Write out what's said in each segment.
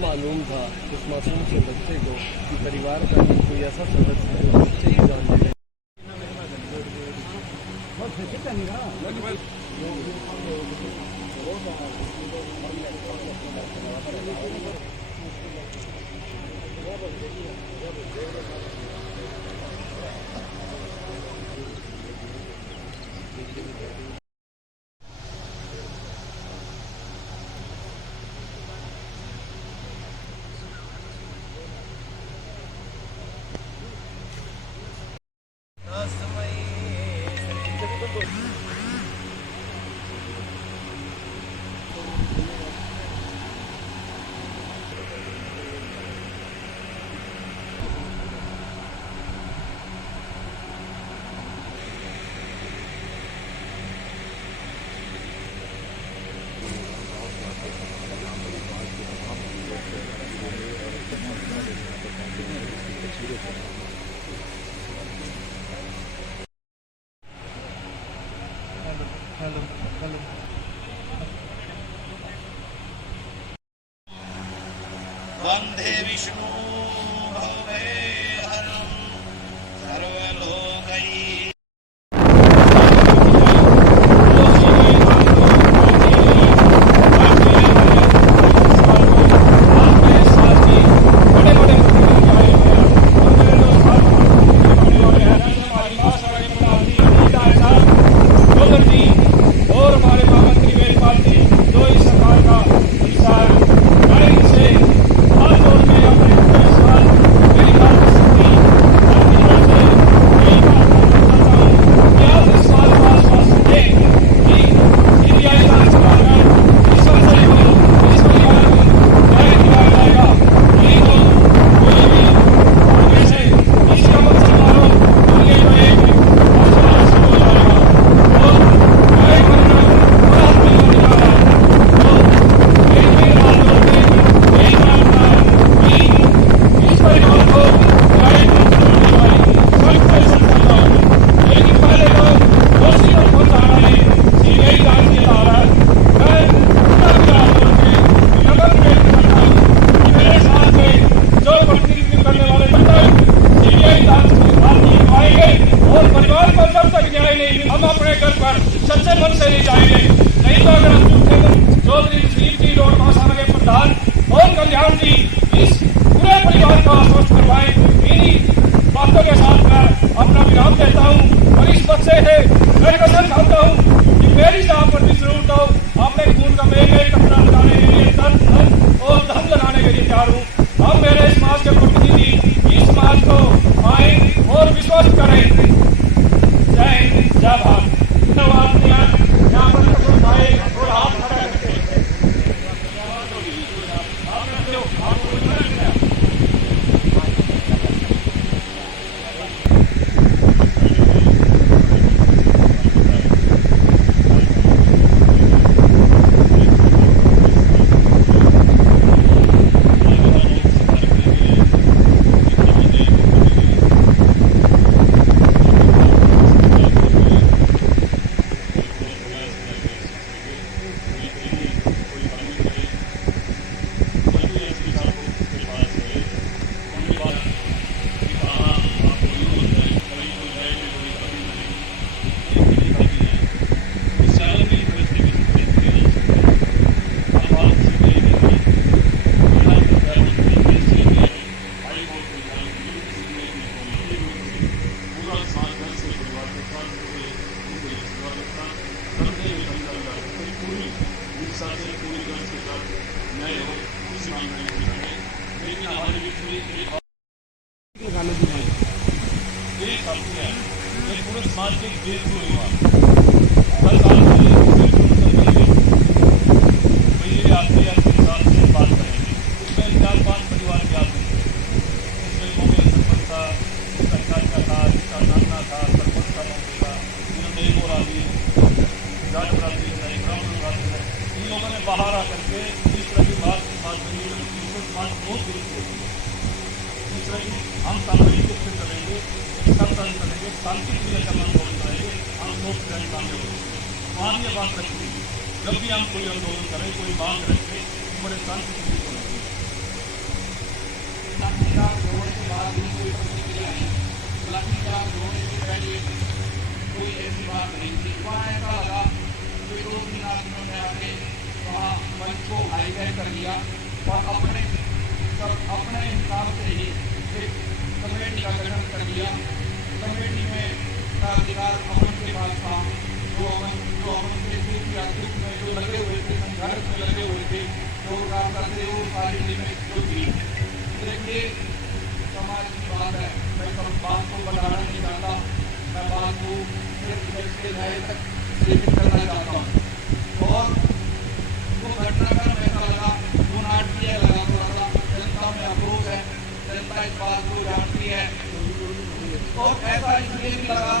मालूम था उस मासूम से बच्चे को कि परिवार का ही कोई ऐसा सदस्य है जो बच्चे की जान ले वंदे विष्णु भवेहरं सर्वलोकै और हमारे महामंत्री मेरी पार्टी जो इस सरकार का हिस्सा है, मैं इनसे हाथ जोड़ के अपने पूरे साल मेरी बात कर सकती आपकी तरफ से यही बात करना चाहता हूँ कि आप इस साल का आश्वासन दें कि सीबीआई जांच कराकर इस संशय को इस परिवार को न्याय दिलाया जाएगा। नहीं तो कोई भी उनमें से किसी का बच्चा मारो तो ये तो एक आश्वासन हो जाएगा और न्याय करना बड़ा मुश्किल होने जा रहा है। तो एक भी रात जोड़ते यही मानना है कि इस परिवार को न्याय मिलने वाली सख्त से सख्त सजा होगी। लेकिन पहले तो दोषी तक पहुंचाना है सीबीआई जांच के द्वारा। मैं पूरा हाथ जोड़ के नगर निवेदन करता हूँ कि मेरे साथ में जो प्रतिनिधित्व करने वाले बंदर सीबीआई जांच के साथ नहीं पाएंगे और परिवार को जब तक न्याय नहीं मिले हम अपने घर पर सच्चे मन से नहीं जाएंगे। नहीं तो अगर हम झूठे चौधरी नसीब जी रोड महासभा के प्रधान और कल्याण जी इस पूरे परिवार को आश्वस्त करवाएं, इन्हीं बातों के साथ मैं अपना विराम देता हूँ और इस बच्चे से मैं कसम खाता हूँ कि मेरी जहाँ पर भी जरूरत हो अपने खून का मेघ कपड़ा लगाने के लिए तन और धन लगाने के लिए तैयार हूँ। हम मेरे समाज के प्रतिनिधि इस समाज को आए और विश्वास करें। जय हिंद, जय भारत। धन्यवाद। यहाँ पर सब भाई और हाथ खड़ा करके पूरे समाज के देश को हर साल ये आपके साथ से बात करेंगे। उसमें 4-5 परिवार के आदमी इसमें मोबाइल सरपंच था, पंचायत का था, इसका नाना था, सरपंच का नाम था, इन्होंने एक और आदमी जाट बरादरी का ब्राह्मण बरादरी है। इन लोगों ने बाहर आकर के इस तरह की बात करी, समाज बहुत विरुद्ध होती है। इस तरह की हम सामाजिक रूप से करेंगे, करेंगे, शांति प्रिय आंदोलन करेंगे, हम लोग कामयाब होंगे। वहाँ ये बात रखी, जब भी हम कोई आंदोलन करें, कोई मांग रखें, बड़े शांति प्रिय को रखें। लाठी चार्ज होने के बाद भी कोई प्रतिक्रिया नहीं, लाठी चार्ज होने से पहले कोई ऐसी बात नहीं थी। वहाँ ऐसा लगा कोई 2-3 आदमियों ने आके वहाँ मंच को हाईलाइट कर दिया और अपने हिसाब से ही एक कमेटी का गठन कर दिया। कमेटी में का अधिकार अमन के पास था, जो अमन के दूसरी आर्थिक में जो लगे हुए थे, संघर्ष में लगे हुए थे, जो काम करते वो सारी में जो थी। देखिए समाज की बात है, मैं सब बात को बताना नहीं चाहता, मैं बात को सिर्फ इसके न्याय तक सीमित करना चाहता हूँ। और वो घटनाक्रम ऐसा लगा, वो नाटकीय लगा, थोड़ा सा जनता में आक्रोश है, जनता इस बात को जानती है। और ऐसा इसलिए भी लगा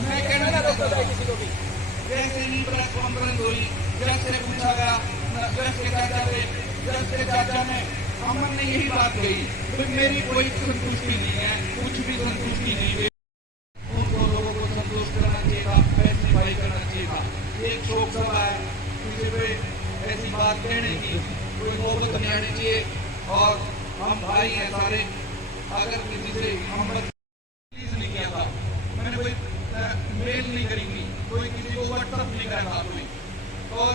मैं कहना चाहता था जैसे ही प्रेस कॉन्फ्रेंस हुई, जैसे पूछा गया, जैसे चर्चा में अमन ने यही बात कही, तो मेरी कोई संतुष्टि नहीं है, कुछ भी संतुष्टि नहीं है। उनको लोगों को संतुष्ट करना चाहिए था, पैसिफाई करना चाहिए था। एक शोक सभा है, किसी पे ऐसी बात कहने की कोई नौबत नहीं आनी चाहिए। और हम भाई हैं सारे, अगर किसी से हम नहीं किया था, मैंने कोई मेल नहीं करेंगी, कोई किसी को व्हाट्सअप नहीं करा था कोई। और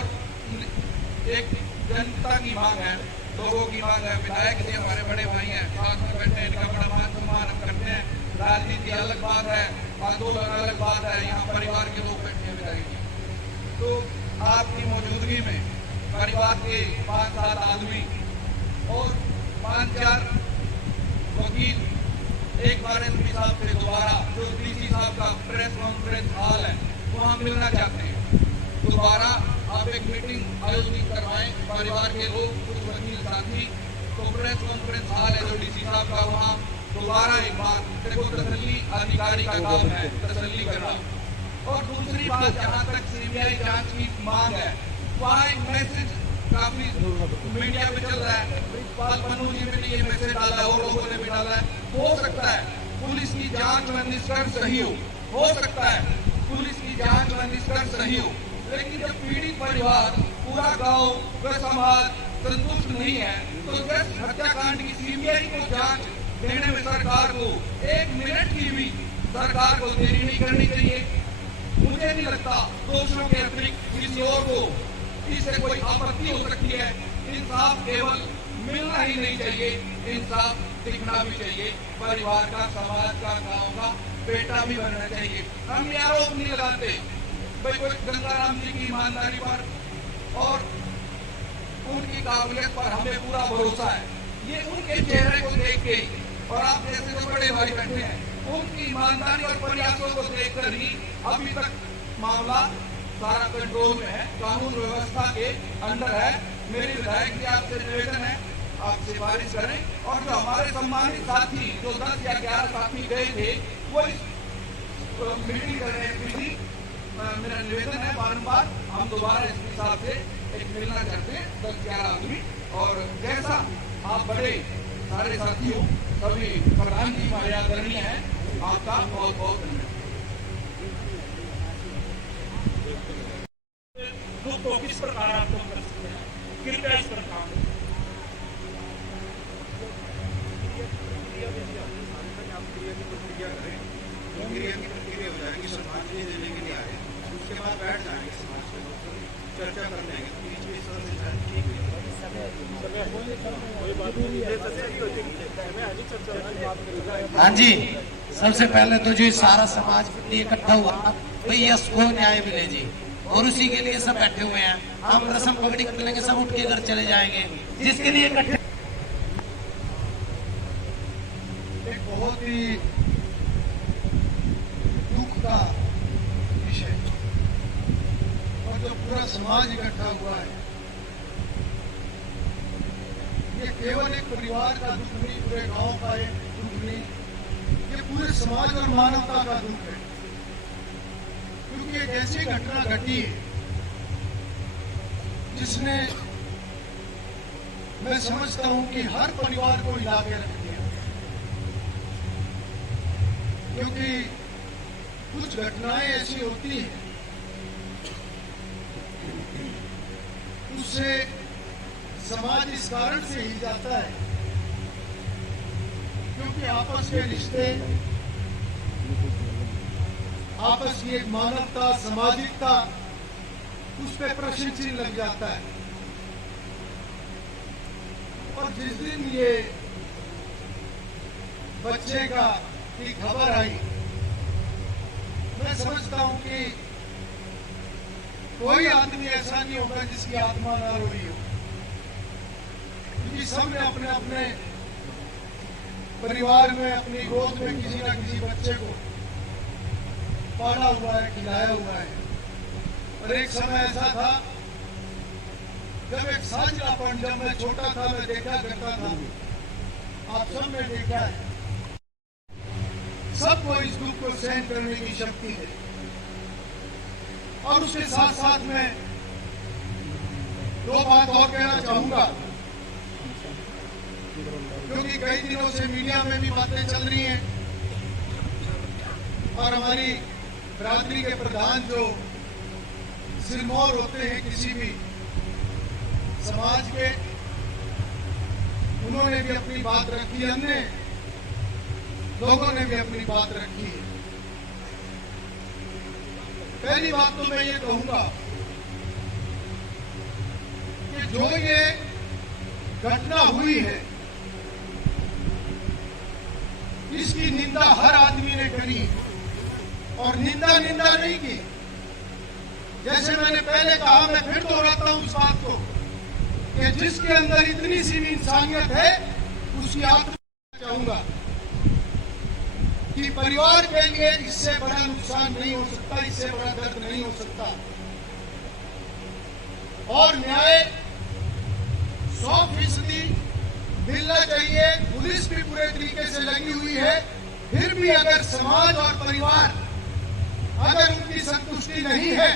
एक जनता की मांग है, लोगों की मांग है, विधायक जी हमारे बड़े भाई हैं, साथ में बैठे हैं, इनका बड़ा मान सम्मान हम करते हैं। राजनीति अलग बात है, आंदोलन अलग बात है, यहाँ परिवार के लोग बैठे हैं विधायक जी। तो आपकी मौजूदगी में परिवार के 5-7 आदमी और 5-4 वकील एक बार एसपी साहब से दोबारा जो डीसी साहब का प्रेस कॉन्फ्रेंस हॉल है वहाँ मिलना चाहते हैं। दोबारा आप एक मीटिंग आयोजित करवाएं, परिवार के लोग, कुछ वकील साथी, तो प्रेस कॉन्फ्रेंस हॉल है जो डीसी साहब का, वहाँ दोबारा एक बार देखो, तसल्ली अधिकारी का काम है, तसल्ली करना। और दूसरी बात, जहाँ तक सीबीआई जांच की मांग है, वहाँ एक मैसेज काफी मीडिया में चल रहा है, इकबाल पन्नू जी ने ये मैसेज डाला है और लोगों ने भी डाला है। हो सकता है पुलिस की जांच में निष्कर्ष सही हो सकता है पुलिस की जांच में निष्कर्ष सही हो, लेकिन जब पीड़ित परिवार, पूरा गांव, पूरा समाज संतुष्ट नहीं है, तो इस हत्याकांड की सीबीआई को जांच देने में सरकार को 1 मिनट की भी सरकार को देरी नहीं करनी चाहिए। मुझे नहीं लगता दोषियों के अतिरिक्त किसी और को इससे कोई आपत्ति हो सकती है। इंसाफ केवल मिलना ही नहीं चाहिए, इंसाफ दिखना भी चाहिए। परिवार का, समाज का, गांव का बेटा भी बनना चाहिए। हम ये आरोप नहीं लगाते भाई कोई गंगाराम जी की ईमानदारी पर और उनकी काबिलियत पर हमें पूरा भरोसा है। ये उनके चेहरे को देख के, और आप जैसे जो बड़े भाई बैठे हैं, उनकी ईमानदारी और प्रयासों को देखकर ही अभी तक मामला सारा कंट्रोल में है, कानून व्यवस्था के अंडर है। मेरी विधायक जी आपसे निवेदन है, आप सिफारिश करें। और जो हमारे सम्मानित साथी, जो 10 या 11 साथी गए थे, वो मीटिंग कर रहे हैं। मेरा निवेदन है बारंबार, हम दोबारा एसपी साहब से एक मिलना चाहते हैं, 10-11 आदमी। और जैसा आप बड़े सारे साथियों, सभी प्रधान जी हमारे आदरणीय हैं, आपका बहुत बहुत धन्यवाद। तो किस प्रकार आपको कर सकते हैं, कृपया इस पर काम करें। क्रिया की प्रक्रिया हो जाएगी, समाज में देने के लिए आए, उसके बाद बैठ जाएंगे, समाज में चर्चा कर लेंगे, तो बीच में सर से ठीक है। हाँ जी, सबसे पहले तो जो सारा समाज इकट्ठा हुआ भाई यश को न्याय मिले जी, और उसी के लिए सब बैठे हुए हैं। हम रस्म पगड़ी कर लेंगे, सब उठ के घर चले जाएंगे, जिसके लिए इकट्ठे। एक बहुत ही दुख का विषय, और जो पूरा समाज इकट्ठा हुआ है, ये केवल एक परिवार का दुख नहीं, पूरे गांव का एक दुख नहीं, ये पूरे समाज और मानवता का दुख है। क्योंकि एक ऐसी घटना घटी है जिसने, मैं समझता हूं कि हर परिवार को हिला के रख दिया। क्योंकि कुछ घटनाएं ऐसी होती हैं से समाज इस कारण से हिल जाता है क्योंकि आपस के रिश्ते, आपस की एक मानवता, सामाजिकता, उस पर प्रश्न चिन्ह लग जाता है। और जिस दिन ये बच्चे की खबर आई, मैं समझता हूं कि कोई आदमी ऐसा नहीं होगा जिसकी आत्मा ना रो रही हो, क्योंकि सबने अपने अपने परिवार में, अपनी गोद में किसी न किसी बच्चे को पाला हुआ है, खिलाया हुआ है। और एक समय ऐसा था जब एक साझलापन, जब मैं छोटा था मैं देखा करता था, आप सब ने देखा है, सबको इस दुख को सहन करने की शक्ति है। और उसके साथ साथ में दो बात और कहना चाहूंगा, क्योंकि कई दिनों से मीडिया में भी बातें चल रही हैं और हमारी बिरादरी के प्रधान जो सिरमौर होते हैं किसी भी समाज के, उन्होंने भी अपनी बात रखी है, अन्य लोगों ने भी अपनी बात रखी है। पहली बात तो मैं ये कहूंगा कि जो ये घटना हुई है इसकी निंदा हर आदमी ने करी और निंदा नहीं की। जैसे मैंने पहले कहा, मैं फिर दोहराता हूं इस बात को कि जिसके अंदर इतनी सी भी इंसानियत है उसकी आत्मा चाहूंगा कि परिवार के लिए इससे बड़ा नुकसान नहीं हो सकता, इससे बड़ा दर्द नहीं हो सकता। और न्याय 100% मिलना चाहिए। पुलिस भी पूरे तरीके से लगी हुई है, फिर भी अगर समाज और परिवार अगर उनकी संतुष्टि नहीं है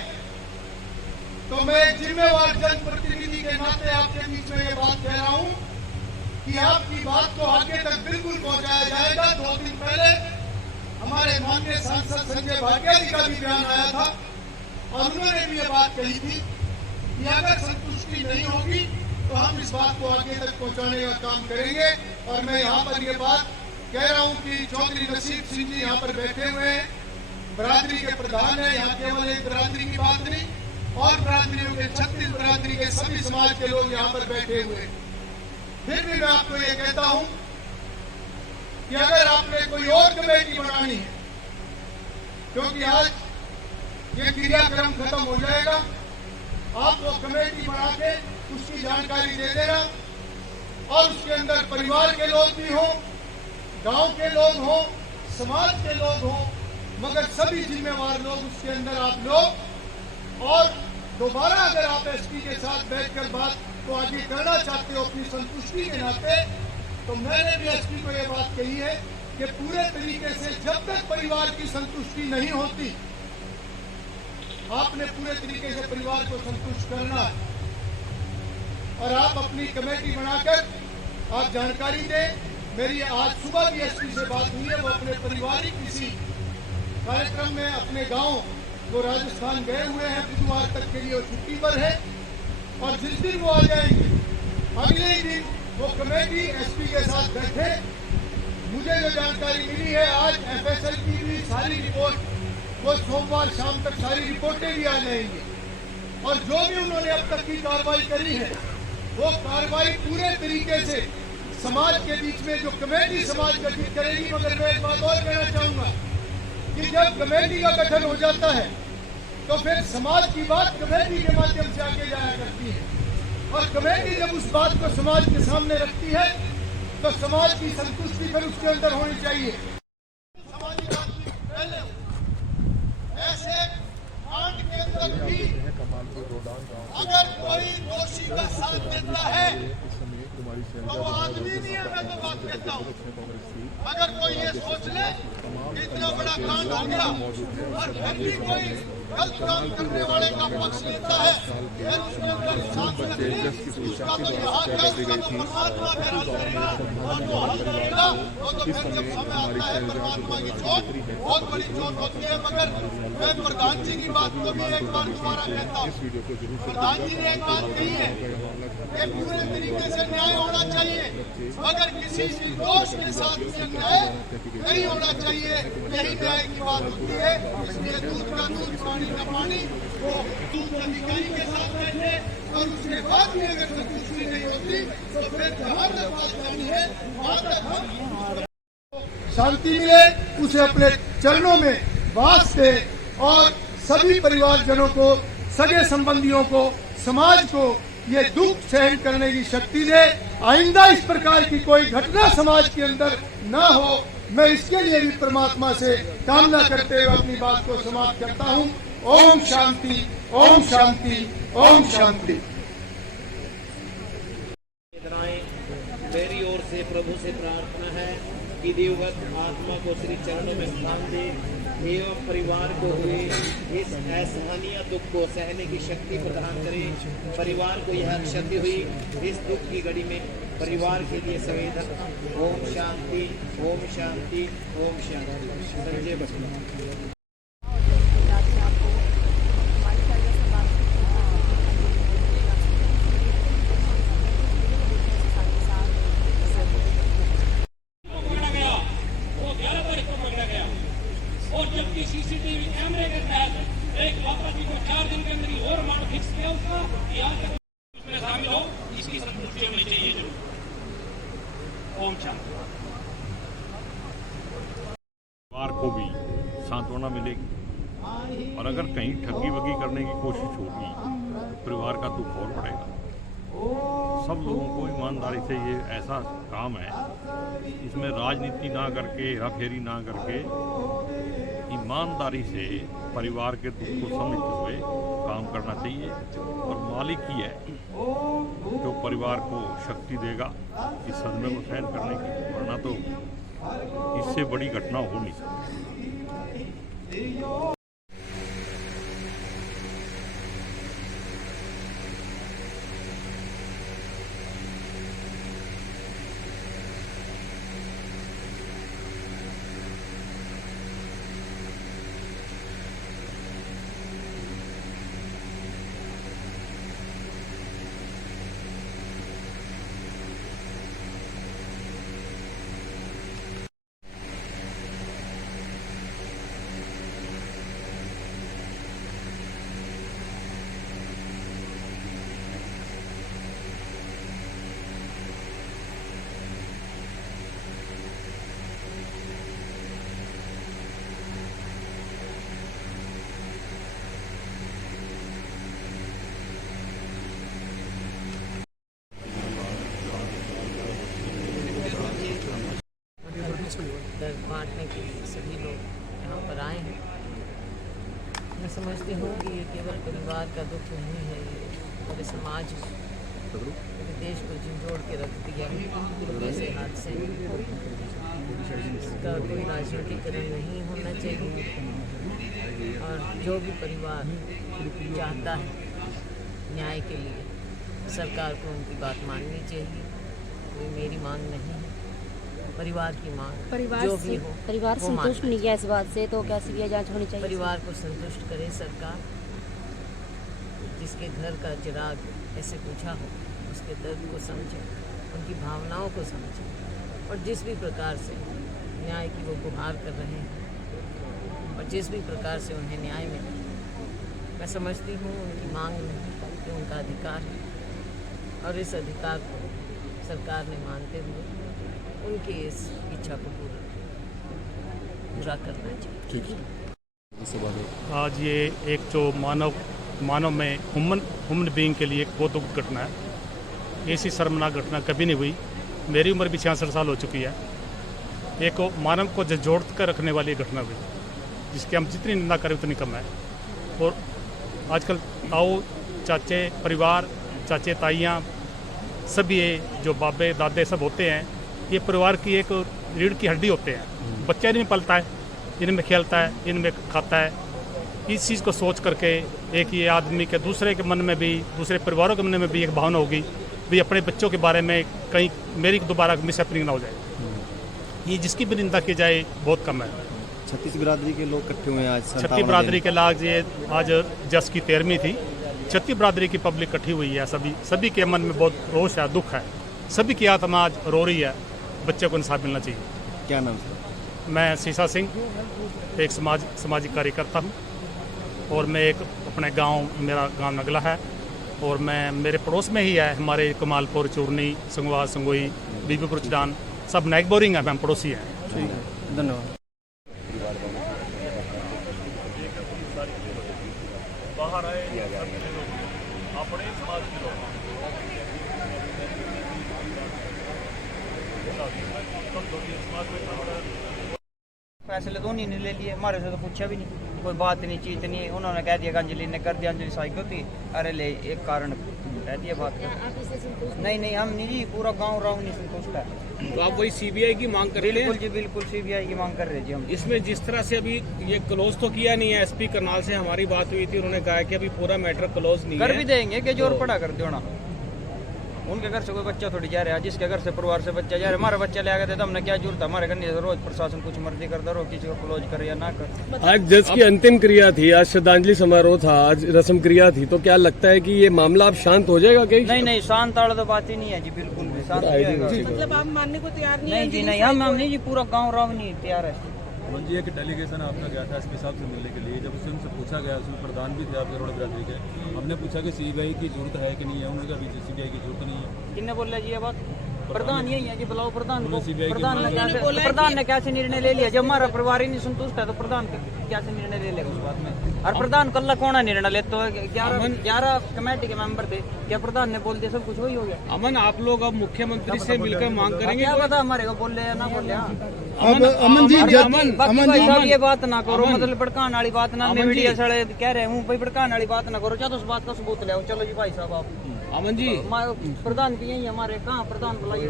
तो मैं जिम्मेवार जनप्रतिनिधि के नाते आपके बीच में ये बात कह रहा हूं कि आपकी बात को आगे तक बिल्कुल पहुंचाया जाएगा। 2 दिन पहले हमारे माननीय सांसद संजय भाटिया जी का भी बयान आया था और उन्होंने भी ये बात कही थी कि अगर संतुष्टि नहीं होगी तो हम इस बात को आगे तक पहुंचाने का काम करेंगे। और मैं यहाँ पर ये बात कह रहा हूँ कि चौधरी नसीब सिंह जी यहाँ पर बैठे हुए हैं, बिरादरी के प्रधान है। यहाँ केवल एक बिरादरी की बात नहीं, और बिरादरियों के 36 बिरादरी के सभी समाज के लोग यहाँ पर बैठे हुए हैं। फिर भी मैं आपको ये कहता हूँ कि अगर आपने कोई और कमेटी बनानी है, क्योंकि आज ये क्रियाक्रम खत्म हो जाएगा, आप वो कमेटी बना के उसकी जानकारी दे देना और उसके अंदर परिवार के लोग भी हों, गांव के लोग हों, समाज के लोग हों, मगर सभी जिम्मेवार लोग उसके अंदर आप लोग। और दोबारा अगर आप एसपी के साथ बैठकर बात को आगे करना चाहते हो अपनी संतुष्टि के नाते, तो मैंने भी एसपी को यह बात कही है कि पूरे तरीके से जब तक परिवार की संतुष्टि नहीं होती, आपने पूरे तरीके से परिवार को संतुष्ट करना है। और आप अपनी कमेटी बनाकर आप जानकारी दें। मेरी आज सुबह भी एसपी से बात हुई है, वो अपने पारिवारिक किसी कार्यक्रम में अपने गांव वो राजस्थान गए हुए हैं, बुधवार तक के लिए वो छुट्टी पर है। और जिस दिन वो आ जाएंगे अगले ही दिन वो कमेटी एसपी के साथ बैठे। मुझे जो जानकारी मिली है, आज एफएसएल की भी सारी रिपोर्ट वो सोमवार शाम तक सारी रिपोर्टें भी आ जाएंगी। और जो भी उन्होंने अब तक की कार्रवाई करी है वो कार्रवाई पूरे तरीके से समाज के बीच में जो कमेटी समाज गठित करेगी। मगर मैं एक बात और कहना चाहूंगा कि जब कमेटी का गठन हो जाता है तो फिर समाज की बात कमेटी के माध्यम से आगे जाया करती है, और कमेटी जब उस बात को समाज के सामने रखती है तो समाज की संतुष्टि फिर उसके अंदर होनी चाहिए। ऐसे कांड के अंदर भी अगर कोई दोषी का साथ देता है तो वो आदमी नहीं है। मैं तो बात कहता हूँ, अगर कोई ये सोच ले कि इतना बड़ा कांड हो गया और फिर भी कोई गलत काम करने वाले का पक्ष लेता है, फिर उसके अंदर इंसानियत नहीं, उसका तो यहाँ क्या उसका तो परमात्मा मेरा चलेगा, वो तो हल करेगा, वो तो फिर जब समय आता है परमात्मा की चोट बहुत बड़ी चोट होती है। मगर मैं प्रधान जी की बात को भी एक बार दोबारा कहता हूँ, प्रधान जी ने एक बात कही है कि पूरे तरीके से न्याय होना चाहिए, मगर किसी निर्दोष के साथ न्याय नहीं होना चाहिए, यही न्याय की बात होती है। इसलिए दूध का दूध, पानी का पानी, वो दूध अधिकारी के साथ बैठे और उसके बाद भी अगर संतुष्टि नहीं होती तो फिर जहाँ तक बात करनी है वहाँ तक हम शांति मिले, उसे अपने चरणों में वास दे और सभी परिवारजनों को, सगे संबंधियों को, समाज को ये दुख सहन करने की शक्ति दे। आइंदा इस प्रकार की कोई घटना समाज के अंदर न हो, मैं इसके लिए भी परमात्मा से कामना करते हुए अपनी बात को समाप्त करता हूँ। ओम शांति, ओम शांति, ओम शांति। मेरी ओर से प्रभु से प्रार्थना है कि दिवगत आत्मा को श्री चरणों में स्थान दे एवं परिवार को हुए इस असहनीय दुख को सहने की शक्ति प्रदान करे। परिवार को यह क्षति हुई इस दुख की घड़ी में परिवार के लिए संवेदन। ओम शांति, ओम शांति, ओम शांति। संजय बसु। और जबकि सीसीटीवी कैमरे के तहत एक अपराधी को 4 दिन के अंदर ही और मार फिक्स किया उसका, यहाँ तक उसमें शामिल हो, इसकी संतुष्टि होनी चाहिए जरूर। ओम शांति। परिवार को भी सांत्वना मिलेगी और अगर कहीं ठगी वगी करने की कोशिश होगी तो परिवार का दुख और बढ़ेगा। सब लोगों को ईमानदारी से, ये ऐसा काम है इसमें राजनीति ना करके, हेराफेरी ना करके, ईमानदारी से परिवार के दुख को समझते हुए काम करना चाहिए। और मालिक ही है जो परिवार को शक्ति देगा इस सदमे को सहन करने की, वरना तो इससे बड़ी घटना हो नहीं सकती। दर्द बांटने के लिए सभी लोग यहाँ पर आए हैं। मैं समझती हूँ कि ये केवल परिवार का दुख नहीं है, ये पूरे समाज पूरे देश को झंझोड़ के रख दिया है ऐसे हादसे। इसका कोई राजनीतिकरण नहीं होना चाहिए और जो भी परिवार चाहता है न्याय के लिए सरकार को उनकी बात माननी चाहिए। कोई मेरी मांग नहीं है, परिवार की मांग। परिवार जो भी हो, परिवार संतुष्ट नहीं है इस बात से, तो क्या सीबीआई जांच होनी चाहिए? परिवार को संतुष्ट करे सरकार। जिसके घर का चिराग ऐसे पूछा हो उसके दर्द को समझे, उनकी भावनाओं को समझे और जिस भी प्रकार से न्याय की वो गुहार कर रहे हैं और जिस भी प्रकार से उन्हें न्याय मिले, मैं समझती हूँ उनकी मांग नहीं कि उनका अधिकार है और इस अधिकार को सरकार ने मानते हुए उनकी इस इच्छा को पूरा करना चाहिए। आज ये एक जो मानव में ह्यूमन बीइंग के लिए एक बहुत दुख घटना है। ऐसी शर्मनाक घटना कभी नहीं हुई। मेरी उम्र भी 66 साल हो चुकी है। एक मानव को जोड़ कर रखने वाली घटना हुई, जिसकी हम जितनी निंदा करें उतनी कम है। और आजकल ताऊ चाचे परिवार, चाचे ताइयाँ सभी ये जो बाबे दादे सब होते हैं, ये परिवार की एक रीढ़ की हड्डी होते हैं। बच्चा इनमें पलता है, इनमें खेलता है, इनमें खाता है इस चीज़ को सोच करके एक ये आदमी के दूसरे के मन में भी, दूसरे परिवारों के मन में भी एक भावना होगी भी अपने बच्चों के बारे में कहीं मेरी दोबारा मिस हैपनिंग ना हो जाए। ये जिसकी भी निंदा की जाए बहुत कम है। 36 बिरादरी के लोग इकट्ठे हुए हैं आज। 36 बिरादरी के लाग ये आज जस की 13वीं थी। 36 बिरादरी की पब्लिक इकट्ठी हुई है। सभी के मन में बहुत रोष है, दुख है। सभी की आत्मा आज रो रही है। बच्चे को इंसाफ मिलना चाहिए। क्या नाम है? मैं सीसा सिंह, एक सामाजिक कार्यकर्ता हूँ और मैं एक अपने गांव, मेरा गांव नगला है और मैं मेरे पड़ोस में ही है हमारे कमालपुर, चूरनी, संगवा, संगोई, बीबीपुर, चडान, सब नाइक बोरिंग है, हम पड़ोसी हैं। ठीक है, धन्यवाद। बाहर आए अपने समाज के लोग फैसले तो उन्हीं ने ले लिए, हमारे से तो पूछा भी नहीं, कोई बात नहीं, चीज नहीं। उन्होंने कह दिया, अंजलि ने कर दिया, अंजलि साइकिल थी, अरे ले एक कारण कह दिया बात कर। नहीं हम नहीं जी, पूरा गांव राव नहीं संतुष्ट है। तो आप वही सीबीआई की मांग कर रहे हैं? बिल्कुल जी, बिल्कुल सीबीआई की मांग कर रहे जी हम। इसमें जिस तरह से अभी ये क्लोज तो किया नहीं है, एसपी करनाल से हमारी बात हुई थी, उन्होंने कहा कि अभी पूरा मैटर क्लोज नहीं कर है। भी देंगे कि जोर पड़ा कर दो ना। उनके घर से कोई बच्चा थोड़ी जा रहा है, जिसके घर से परिवार से बच्चा जा रहा है। हमारा बच्चा ले आ गए थे तो हमने क्या जरूरत है, हमारे घर नहीं रोज प्रशासन कुछ मर्जी करता रहो, किसी को क्लोज करे या ना कर। आज जज की अंतिम क्रिया थी, आज श्रद्धांजलि समारोह था, आज रस्म क्रिया थी, तो क्या लगता है कि ये मामला अब शांत हो जाएगा? कहीं नहीं शांत वाला तो बात ही नहीं है जी, बिल्कुल भी शांत नहीं होगा। मतलब आप मानने को तैयार नहीं जी, नहीं हम नहीं जी, पूरा गाँव राव नहीं तैयार है। जी एक डेलीगेशन आपका गया था एसपी साहब से मिलने के लिए, जब उससे उनसे पूछा गया, उसमें प्रधान भी थे आपके रोड बिरादरी के, हमने पूछा कि सीबीआई की जरूरत है कि नहीं है, उन्होंने कहा अभी सीबीआई की जरूरत नहीं है। किन्ने बोला जी ये बात? प्रधान यही है जी, बुलाओ प्रधान को। CBI प्रधान ने कैसे निर्णय ले लिया? जब हमारा परिवार ही नहीं संतुष्ट है तो प्रधान कैसे निर्णय ले लेगा उस बात में? और प्रधान कल कौन निर्णय लेते हो? 11 कमेटी के मेंबर थे, क्या प्रधान ने बोल दिया सब कुछ वही हो गया? अमन, आप लोग अब मुख्यमंत्री से मिलकर मांग करेंगे? क्या पता हमारे को बोल रहे या ना बोल रहे। अमन जी, भाई साहब ये बात ना करो, मतलब भड़काने वाली बात ना, मीडिया साले कह रहे हूँ भाई भड़काने वाली बात ना करो, चाहे उस बात का सबूत ले आओ। चलो जी भाई साहब, आप अमन जी प्रधान की यही हमारे, कहाँ प्रधान बुलाइए,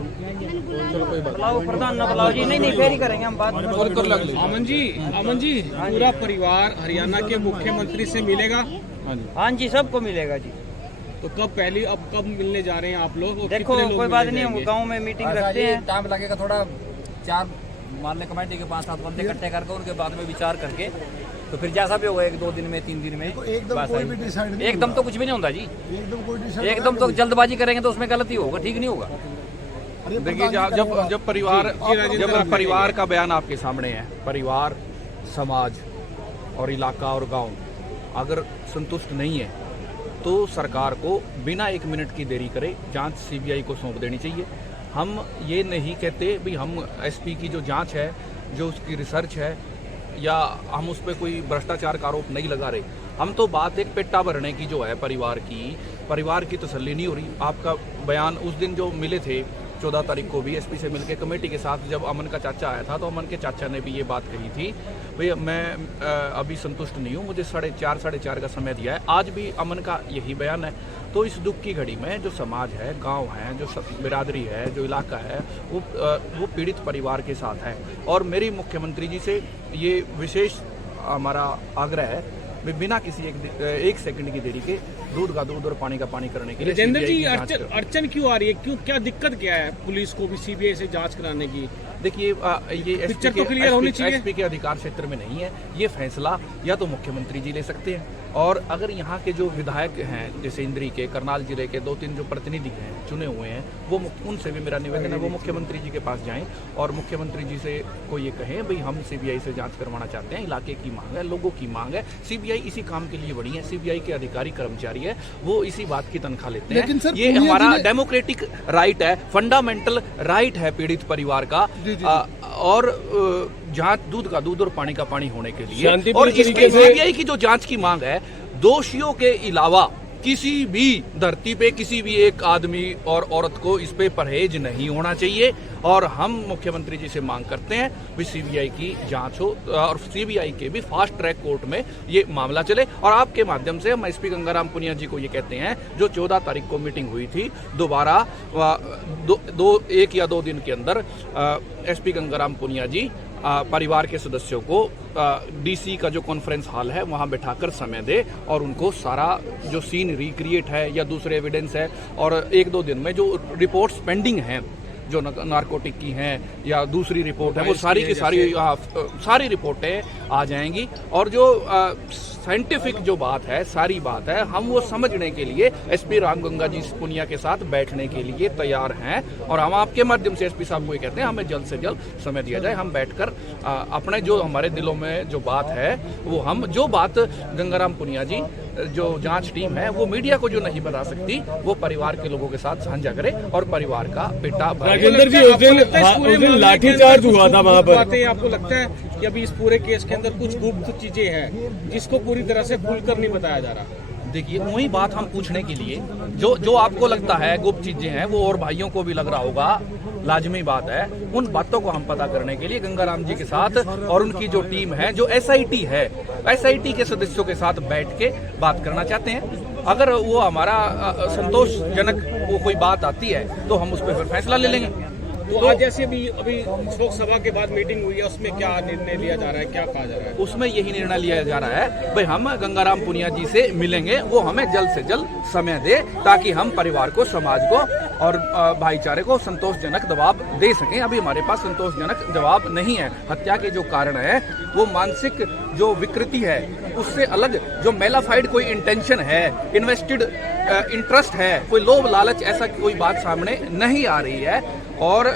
बुलाओ प्रधान ना बुलाओ जी। नहीं फिर ही करेंगे हम बात। अमन जी पूरा परिवार हरियाणा के मुख्यमंत्री से मिलेगा? हाँ जी, सबको मिलेगा जी। तो कब मिलने जा रहे हैं आप लोग? देखो कोई बात नहीं, हम गाँव में मीटिंग रखते हैं। टाइम लगेगा थोड़ा, 4 मान कमेटी के 5-7 बंदे इकट्ठे करके उनके बाद में विचार करके, तो फिर जैसा भी होगा 1-2 दिन में, 3 दिन में। एकदम तो कुछ भी नहीं होता जी, एकदम तो जल्दबाजी करेंगे तो उसमें गलती होगा, ठीक नहीं होगा। देखिए जब परिवार का बयान आपके सामने है, परिवार, समाज और इलाका और गांव अगर संतुष्ट नहीं है तो सरकार को बिना 1 मिनट की देरी करे जांच सीबीआई को सौंप देनी चाहिए। हम ये नहीं कहते भी हम एसपी की जो जांच है, जो उसकी रिसर्च है, या हम उस पर कोई भ्रष्टाचार का आरोप नहीं लगा रहे। हम तो बात एक पेट्टा भरने की जो है परिवार की तसल्ली नहीं हो रही। आपका बयान उस दिन जो मिले थे 14 तारीख को भी एसपी से मिलकर कमेटी के साथ, जब अमन का चाचा आया था तो अमन के चाचा ने भी ये बात कही थी, भैया मैं अभी संतुष्ट नहीं हूँ, मुझे 4:30 का समय दिया है। आज भी अमन का यही बयान है। तो इस दुख की घड़ी में जो समाज है, गांव है, जो बिरादरी है, जो इलाका है, वो पीड़ित परिवार के साथ है। और मेरी मुख्यमंत्री जी से ये विशेष हमारा आग्रह है, बिना किसी एक सेकंड की देरी के दूध का दूध और पानी का पानी करने के लिए। राजेंद्र जी, अड़चन क्यों आ रही है? क्या दिक्कत क्या है पुलिस को भी सीबीआई से जांच कराने की? देखिए ये एसपी के अधिकार क्षेत्र में नहीं है। ये फैसला या तो मुख्यमंत्री जी ले सकते हैं, और अगर यहाँ के जो विधायक हैं, जैसे इंद्री के, करनाल जिले के 2-3 जो प्रतिनिधि हैं चुने हुए हैं, वो उनसे भी मेरा निवेदन है वो मुख्यमंत्री जी के पास जाएं और मुख्यमंत्री जी से को ये कहें भाई हम सीबीआई से जांच करवाना चाहते हैं, इलाके की मांग है, लोगों की मांग है। सीबीआई इसी काम के लिए बनी है, सीबीआई के अधिकारी कर्मचारी है, वो इसी बात की तनख्वाह लेते हैं। ये हमारा डेमोक्रेटिक राइट है, फंडामेंटल राइट है पीड़ित परिवार का, और जांच दूध का दूध और पानी का पानी होने के लिए। और इसके सीबीआई की जो जांच की मांग है, दोषियों के अलावा किसी भी धरती पे किसी भी एक आदमी और औरत को इस पे परहेज नहीं होना चाहिए। और हम मुख्यमंत्री जी से मांग करते हैं कि सीबीआई की जांच हो और सीबीआई के भी फास्ट ट्रैक कोर्ट में ये मामला चले। और आपके माध्यम से हम एसपी गंगाराम पुनिया जी को ये कहते हैं, जो 14 तारीख को मीटिंग हुई थी, दोबारा 1 या 2 दिन के अंदर एसपी गंगाराम पुनिया जी परिवार के सदस्यों को डीसी का जो कॉन्फ्रेंस हॉल है वहां बिठाकर समय दे और उनको सारा जो सीन रिक्रिएट है या दूसरे एविडेंस है और 1-2 दिन में जो रिपोर्ट्स पेंडिंग हैं जो नारकोटिक की हैं या दूसरी रिपोर्ट है वो सारी की सारी रिपोर्टें आ जाएंगी और जो साइंटिफिक जो बात है सारी बात है हम वो समझने के लिए एसपी रामगंगा जी पुनिया के साथ बैठने के लिए तैयार हैं और हम आपके माध्यम से एसपी साहब को ये कहते हैं हमें जल्द से जल्द समय दिया जाए, हम बैठकर अपने जो हमारे दिलों में जो बात है वो हम जो बात गंगाराम पुनिया जी जो जांच टीम है वो मीडिया को जो नहीं बता सकती वो परिवार के लोगों के साथ साझा करे और परिवार का बेटा राजेंद्र जी उस दिन लाठीचार्ज हुआ था वहाँ पर, आपको लगता है कि अभी इस पूरे केस के अंदर कुछ गुप्त चीजें हैं जिसको पूरी तरह से खुलकर नहीं बताया जा रहा? देखिए वही बात हम पूछने के लिए जो आपको लगता है गुप्त चीजें हैं वो और भाइयों को भी लग रहा होगा, लाजमी बात है, उन बातों को हम पता करने के लिए गंगाराम जी के साथ और उनकी जो टीम है जो एसआईटी है एसआईटी के सदस्यों के साथ बैठ के बात करना चाहते हैं। अगर वो हमारा संतोषजनक वो कोई बात आती है तो हम उस पर फिर फैसला ले लेंगे। तो आज जैसे अभी शोक सभा के बाद मीटिंग हुई है उसमें क्या निर्णय लिया जा रहा है, क्या कहा जा रहा है? उसमें यही निर्णय लिया जा रहा है भाई हम गंगाराम पुनिया जी से मिलेंगे, वो हमें जल्द से जल्द समय दे ताकि हम परिवार को समाज को और भाईचारे को संतोषजनक जवाब दे सकें। अभी हमारे पास संतोषजनक जवाब नहीं है। हत्या के जो कारण है वो मानसिक जो विकृति है उससे अलग जो मेलाफाइड कोई इंटेंशन है, इन्वेस्टेड इंटरेस्ट है, कोई लोभ लालच ऐसा कोई बात सामने नहीं आ रही है और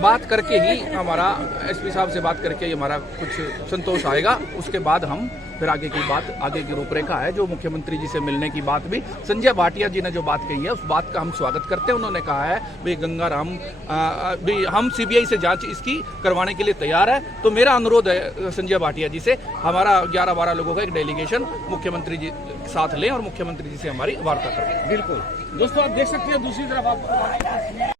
बात करके ही हमारा एसपी साहब से बात करके ही हमारा कुछ संतोष आएगा। उसके बाद हम फिर आगे की बात आगे की रूपरेखा है जो मुख्यमंत्री जी से मिलने की बात भी संजय भाटिया जी ने जो बात कही है उस बात का हम स्वागत करते हैं। उन्होंने कहा है भाई गंगाराम भी हम सीबीआई से जांच इसकी करवाने के लिए तैयार है। तो मेरा अनुरोध है संजय भाटिया जी से हमारा 11-12 लोगों का एक डेलीगेशन मुख्यमंत्री जी साथ लें और मुख्यमंत्री जी से हमारी वार्ता करें। बिल्कुल दोस्तों आप देख सकते हैं दूसरी तरफ आप